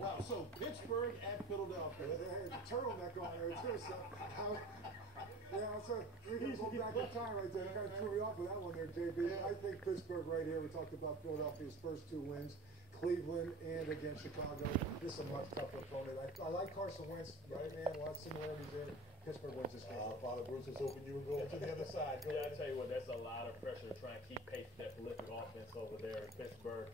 Wow, so Pittsburgh at Philadelphia. There's a turtleneck on there too, so yeah, so we can go back in time right there. You kind of threw me off with that one there, JB. Yeah. I think Pittsburgh right here. We talked about Philadelphia's first 2 wins, Cleveland and against Chicago. This is a much tougher opponent. I like Carson Wentz, right, man? A lot of similarities there. Pittsburgh wins this game. Father Bruce was hoping you would go to the other side. Yeah, I tell you what, that's a lot of pressure to try and keep pace with that prolific offense over there in Pittsburgh.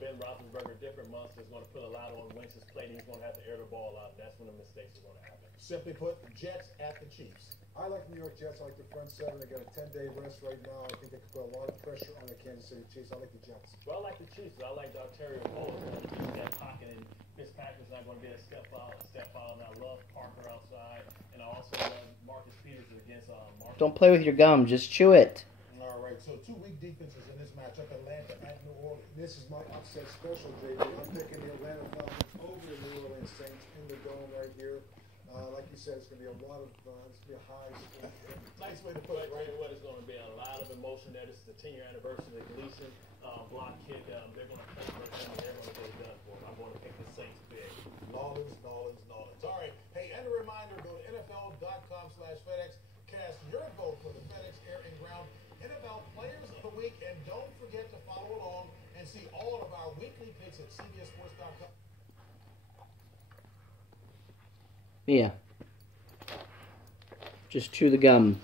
Ben Roethlisberger, different monster, is going to put a lot on Wentz's plate. He's going to have to air the ball out, and that's when the mistakes are going to happen. Simply put, Jets at the Chiefs. I like New York Jets. I like the front seven. They got a 10-day rest right now. I think they could put a lot of pressure on the Kansas City Chiefs. I like the Jets. Well, I like the Chiefs. I like Ontario Cole. He's that pocket, and Fitzpatrick's not going to be a step out. And I love Parker outside, and I also love Marcus Peters against Marcus. Don't play with your gum. Just chew it. All right, so 2 weak defenses in this matchup, Atlanta at New Orleans. This is my upset special, JB. I'm picking the Atlanta Falcons over the New Orleans Saints in the dome right here. Like you said, it's going to be a lot of it's going to be a high score. Nice way to put it, right? What is going to be a lot of emotion there. This is the 10-year anniversary of the Gleason block kick. They're going to play for him, and they're going to get it done for him. I'm going to pick the Saints big. Nolans. All right. Hey, and a reminder, go to NFL.com/FedEx. Cast your vote for the FedEx Air and Ground NFL Players of the Week. And don't forget to follow along and see all of our weekly picks at CBSSports.com. Yeah. Just chew the gum.